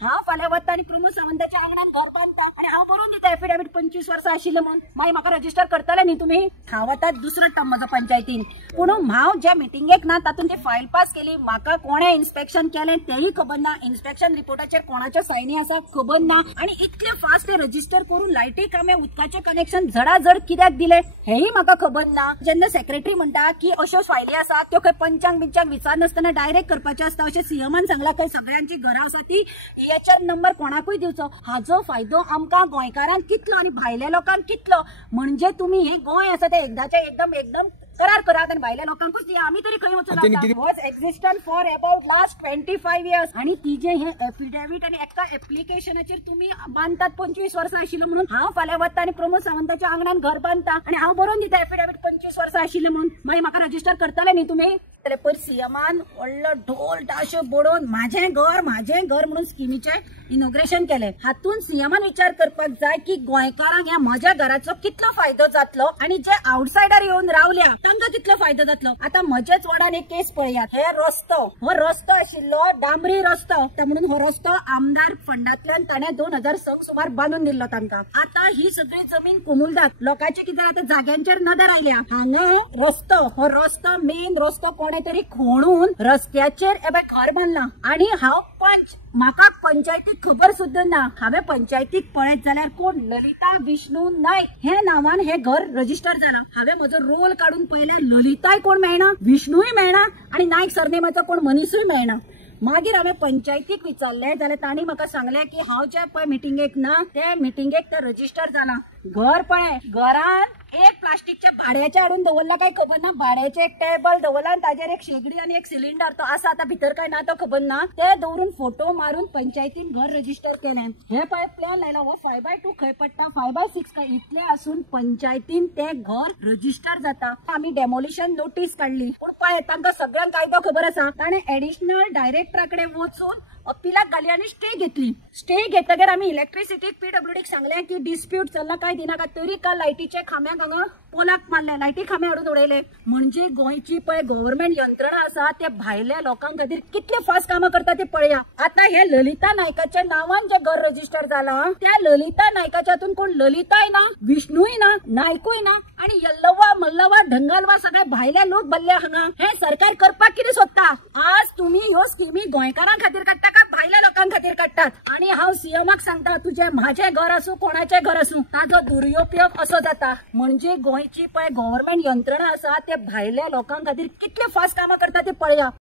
हांव फाल्यां वता आनी प्रमोद सावंताच्या आंगणान घर बांदता आनी हांव बरोवन दिता एफिडेविट 25 वर्सां आशिल्लें म्हणून मागीर म्हाका रजिस्टर करतले न्ही तुमी। हांव आतां दुसरो टर्म म्हजो पंचायतीन पूण हांव ज्या मिटिंगेक ना तातूंत ती फायल पास केली म्हाका कोणें इन्स्पेक्शन केलें तेही खबर ना, इन्स्पेक्शन रिपोर्टाचेर कोणाच्यो सायनी आसा खबर ना आनी इतले फास्ट ते रजिस्टर करून लायटी कामे उदकाचें कनेक्शन झडाझड कित्याक दिलें हेही म्हाका खबर ना। जेन्ना सेक्रेटरी म्हणटा की अश्यो फायली आसात त्यो खंय पंचांग बिंचांग विचारनासतना डायरेक्ट करपाचें आसता अशें सीएमान सांगलां, खंय सगळ्यांची घरां आसा ती EHR नंबर कोणाकूय दिवचो। हाजो फायदो आमकां गोंयकारांक कितलो आनी भायल्या लोकांक कितलो, म्हणजे तुमी हे गोंय आसा ते एकदाचे एकदम करार करात आणि भायल्या लोकांकूच दिया, आम्ही तरी खंय वचून was existent for about last 25 years आणि तिजे हे एफिडेविट आणि एका एप्लिकेशनाचेर तुम्ही बांधतात 25 वर्सां आशिल्लो म्हणून। हांव फाल्यां वता आनी प्रमोद सावंताच्या आंगणान घर बांदता आणि हांव बरोवन दिता एफिडेविट 25 वर्सां आशिल्लें म्हणून मागीर म्हाका रजिस्टर करतले न्ही तुमी। पयर सीएमान व्हडलो ढोल ताशो बोडोवन माझे घर म्हणून स्किमीचे इनॉग्रेशन केले। हातून सीएमान विचार करपाक जाय की गोंयकारांक ह्या म्हज्या घराचो कितलो फायदो जातलो आणि जे आउटसायडर येवन रावल्या तांकां कितलो फायदो जातलो। आता म्हजेच वाड्यान एक केस पळयात, हो रस्तो आशिल्लो डांबरी रस्तो म्हणून हो रस्तो आमदार फंडातल्यान ताणें 2006 सुमार बांदून दिल्लो तांकां। आता ही सगळी जमीन कोमुलदात लोकांचे कितें आता जाग्यांचेर नदर आयल्या। हांगा हो रस्तो मेन रस्तो कोणे तरी खोणून रस्त्याचेर घर बांदला आणि हांव पंच, म्हाका पंचायतीक खबर सुद्धा ना। हांवें पंचायतीक पळयत जाल्यार कोण ललिता विष्णू नायक हे नांवान हे घर रजिस्टर जाला। हांवें म्हजो रोल काढून पळयल्यार ललिताय कोण मेळना, विष्णूय मेळना आणि नायक सरनेमाचो कोण मनीसूय मेळना। मागीर हांवें पंचायतीक विचारलें जाल्यार तांणी म्हाका सांगलें की हांव जे पळय मिटिंगेक ना ते मिटिंगेक ते रजिस्टर जाला। घर पळय, घरान एक प्लास्टिकच्या भाड्याचे हाडून दवरला काय खबर ना, भाड्याचे एक टेबल दवरला आणि ताजेर एक शेगडी आणि एक सिलिंडर तो आसा आता भितर काय ना तो खबर ना, ते दवरून फोटो मारून पंचायतीन घर रजिस्टर केलें। हे पळय प्लॅन लायला हो 5x2 खंय पडटा 5x6 काय इतले आसून पंचायतीन ते घर रजिस्टर जाता। आम्ही डेमोलिशन नोटीस काढली पूण पळय तांकां सगळ्यांक कायदो खबर आसा। ताणें एडिशनल डायरेक्टराकडे वचून अपिलाक घाली आणि स्टे घेतली। स्टे घेतल्यार आम्ही इलेक्ट्रिसिटीक PWDक सांगले की डिस्प्यूट चल्ला काय दिनाका, तरी का लायटीचे खांब्याक हांगा पोलाक मारले, लायटी खांबे हाडून उडयले। म्हणजे गोंयची पळय गव्हर्नमेंट यंत्रणा आसा ते भायल्या लोकांक खातीर कितले फास्ट कामां करता ते पळया। आता हे ललिता नायकाच्या नांवान जे घर रजिस्टर जाला त्या ललिता नायकाच्या हातून कोण ललिताय ना, विष्णूय ना, नायकूय ना आणि यल्लवा मल्लवा ढंगालवा सगळे भायल्या लोक बल्ले हांगा। हे सरकार करपाक कितें सोदता? आज तुम्ही ह्यो स्किमी गोंयकारां खातीर काडटा का भायल्या लोकां खातीर काडटात? आणि हांव सीएमाक सांगता तुझे माझे घर आसूं कोणाचे घर आसूं ताजो दुरुपयोग असो जाता। म्हणजे गोंयची पळय गव्हर्नमेंट यंत्रणा आसा ते भायल्या लोकां खातीर कितले फास्ट कामां करता ते पळया।